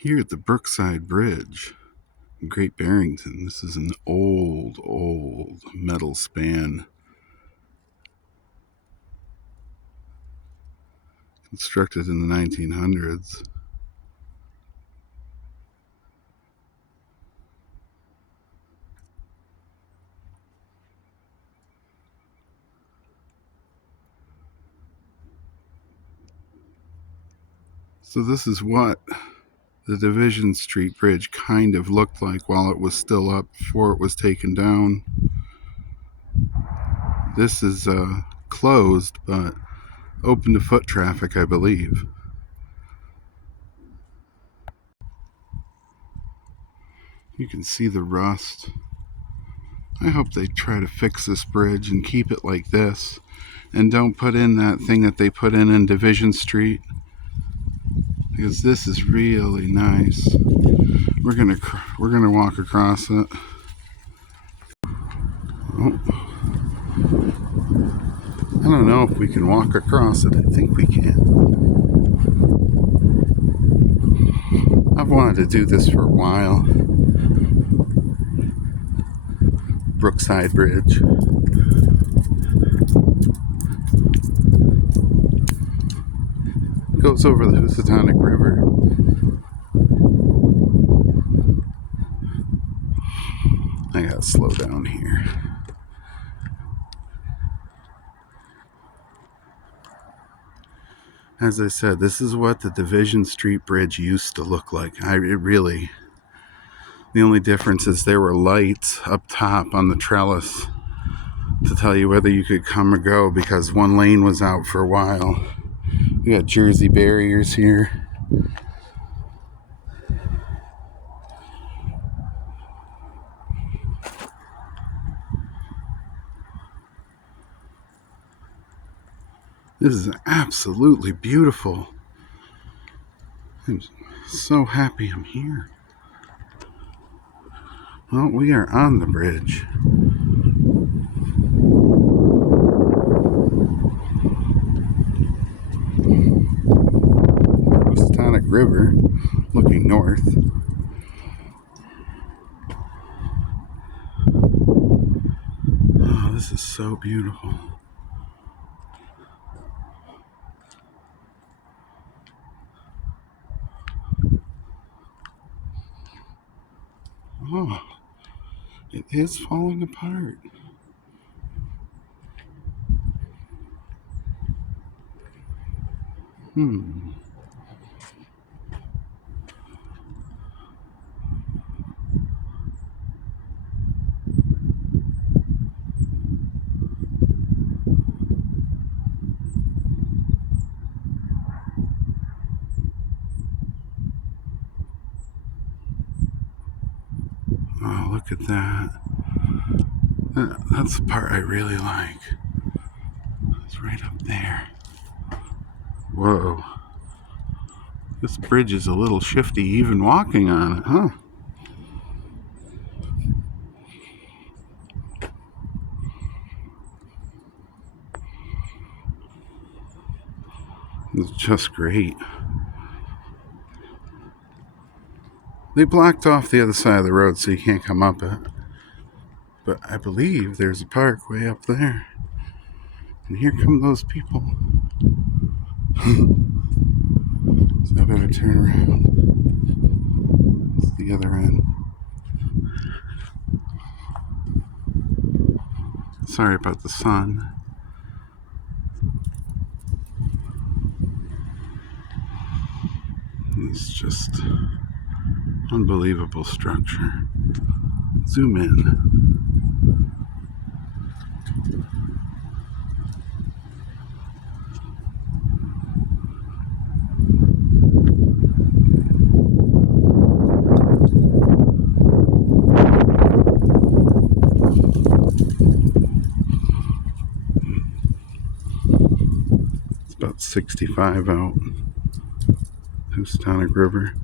Here at the Brookside Bridge, Great Barrington. This is an old metal span constructed in the 1900s. So this is what the Division Street Bridge kind of looked like while it was still up before it was taken down. This is closed, but open to foot traffic, I believe. You can see the rust. I hope they try to fix this bridge and keep it like this, and don't put in that thing that they put in Division Street, because this is really nice. We're gonna walk across it. Oh. I don't know if we can walk across it. I think we can. I've wanted to do this for a while. Brookside Bridge. Goes over the Housatonic River. I gotta slow down here. As I said, this is what the Division Street Bridge used to look like. The only difference is there were lights up top on the trellis to tell you whether you could come or go, because one lane was out for a while. We got Jersey barriers here. This is absolutely beautiful. I'm so happy I'm here. Well, we are on the bridge. Housatonic River, looking north. Oh, this is so beautiful. Oh, it is falling apart. Oh, look at that. That's the part I really like. It's right up there. Whoa. This bridge is a little shifty even walking on it, huh? It's just great. They blocked off the other side of the road so you can't come up it. But I believe there's a park way up there. And here come those people. So I better turn around. It's the other end. Sorry about the sun. It's just unbelievable structure. Zoom in. It's about 65 out. Housatonic River.